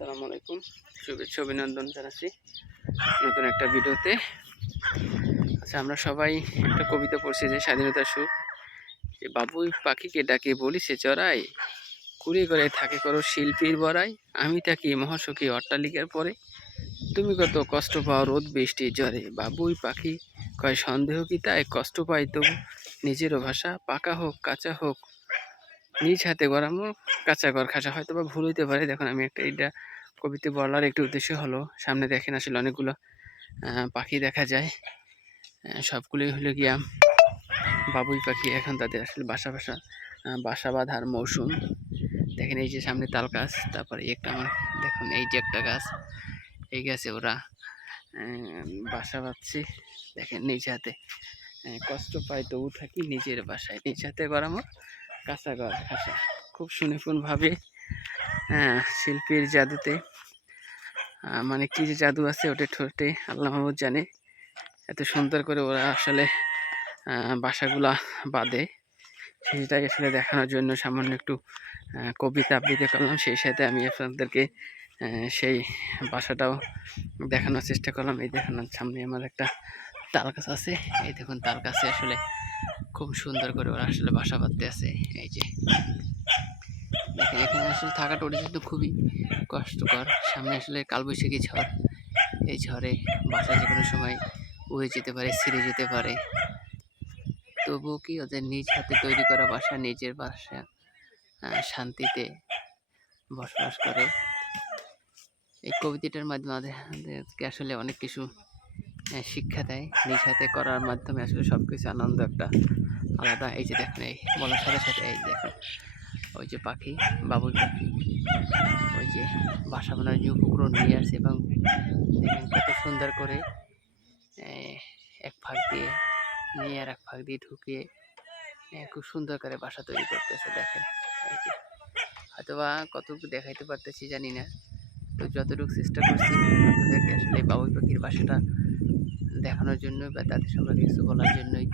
আসসালামু আলাইকুম, শুভেচ্ছা অভিনন্দন জানাচ্ছি নতুন একটা ভিডিওতে। আচ্ছা, আমরা সবাই একটা কবিতা পড়ছি যে স্বাধীনতার সুখ, যে বাবুই পাখিকে ডাকে বলি সে চড়াই, কুড়িয়ে করে থাকে করো শিল্পীর বড়াই, আমি থাকি মহাসুখী অট্টালিকার পরে, তুমি কত কষ্ট পাও রোদ বৃষ্টি জ্বরে। বাবুই পাখি কয় সন্দেহ কি তাই, কষ্ট পাই তবু নিজেরও ভাষা, পাকা হোক কাঁচা হোক নিজ হাতে গড়ানো কাঁচা ঘর খাসা। হয়তো বা ভুল হইতে পারে। দেখুন, আমি এটা কবিতা বলার একটি উদ্দেশ্য হলো, সামনে দেখেন আসলে অনেকগুলো পাখি দেখা যায়, সবগুলোই হলো গিয়া বাবুই পাখি। এখন তাদের আসলে বাসা বাঁধার মৌসুম। দেখেন এই যে সামনে তাল গাছ, তারপরে একটা আমার দেখুন এই যে একটা গাছ, এই গাছে ওরা বাসা বাঁধছে। দেখেন নিজ হাতে, কষ্ট পায় তবু থাকি নিজের বাসায়, নিজ হাতে গড়ানো কাঁচা ঘর খাসা। খুব সুনিপুণভাবে শিল্পীর জাদুতে, মানে কি যে জাদু আছে ওটা ঠোঁটে আল্লাহ মাহমুদ জানে। এত সুন্দর করে ওরা আসলে বাসাগুলা বাঁধে, সেটাই আসলে দেখানোর জন্য সামান্য একটু কবিতা আবৃত্তি করলাম। সেই সাথে আমি আপনাদেরকে সেই বাসাটাও দেখানোর চেষ্টা করলাম। এই দেখানোর সামনে আমার একটা তাল গাছ আছে, এই দেখুন তাল গাছে আসলে খুব সুন্দর করে ওরা আসলে বাসা বাঁধতে আছে। এই যে দেখেন, এখানে আসলে থাকাটা ওটা কিন্তু খুবই কষ্টকর। সামনে আসলে কালবৈশাখী ঝড়, এই ঝড়ে বাসা যে কোনো সময় উড়ে যেতে পারে, ছিঁড়ে যেতে পারে। তবুও কি ওদের নিজ হাতে তৈরি করা বাসা, নিজের বাসা, শান্তিতে বসবাস করে। এই কবিতাটার মাধ্যমে আমাদেরকে আসলে অনেক কিছু শিক্ষা দেয়। নিজ হাতে করার মাধ্যমে আসলে সব কিছু আনন্দ একটা আলাদা। এই যে দেখেন, এই বলার সাথে সাথে এই দেখেন ওই যে পাখি, বাবুই পাখি, ওই যে বাসা বানার যে উপকরণ নিয়ে আসছে, এবং দেখেন কত সুন্দর করে এক ফাঁক দিয়ে নিয়ে আর এক ফাঁক দিয়ে ঢুকিয়ে খুব সুন্দর করে বাসা তৈরি করতেছে। দেখেন এই যে, হয়তোবা কতটুকু দেখাইতে পারতেছি জানি না, তো যতটুকু চেষ্টা করছি আপনাদেরকে আসলে বাবুই পাখির বাসাটা দেখানোর জন্য বা তাদের সম্পর্কে কিছু বলার জন্যই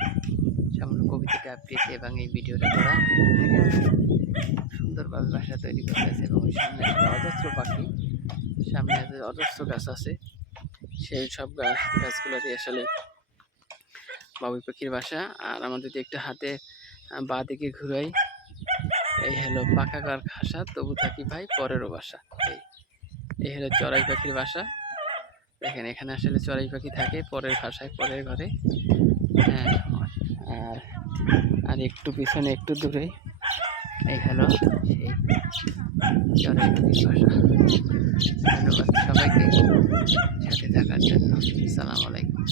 সামান্য কবিতাটা আবৃত্তি এবং এই ভিডিওটা করা। সুন্দরভাবে বাসা তৈরি করতেছে, এবং সামনে আসলে অজস্র পাখি, সামনে অজস্র গাছ আছে, সেই সব গাছগুলো দিয়ে আসলে বাবুই পাখির বাসা। আর আমার যদি একটু হাতে বাঁ দিকে ঘুরাই, এই হলো পাকা ঘর খাসা তবু থাকি ভাই পরেরও বাসা। এই হলো চড়াই পাখির বাসা। দেখেন এখানে আসলে চড়াই পাখি থাকে পরের বাসায়, পরের ঘরে। আর একটু পিছনে একটু দূরে এই হলো সেই চড়াই পাখির বাসা। ধন্যবাদ সবাইকে সাথে থাকার জন্য। আসসালামু আলাইকুম।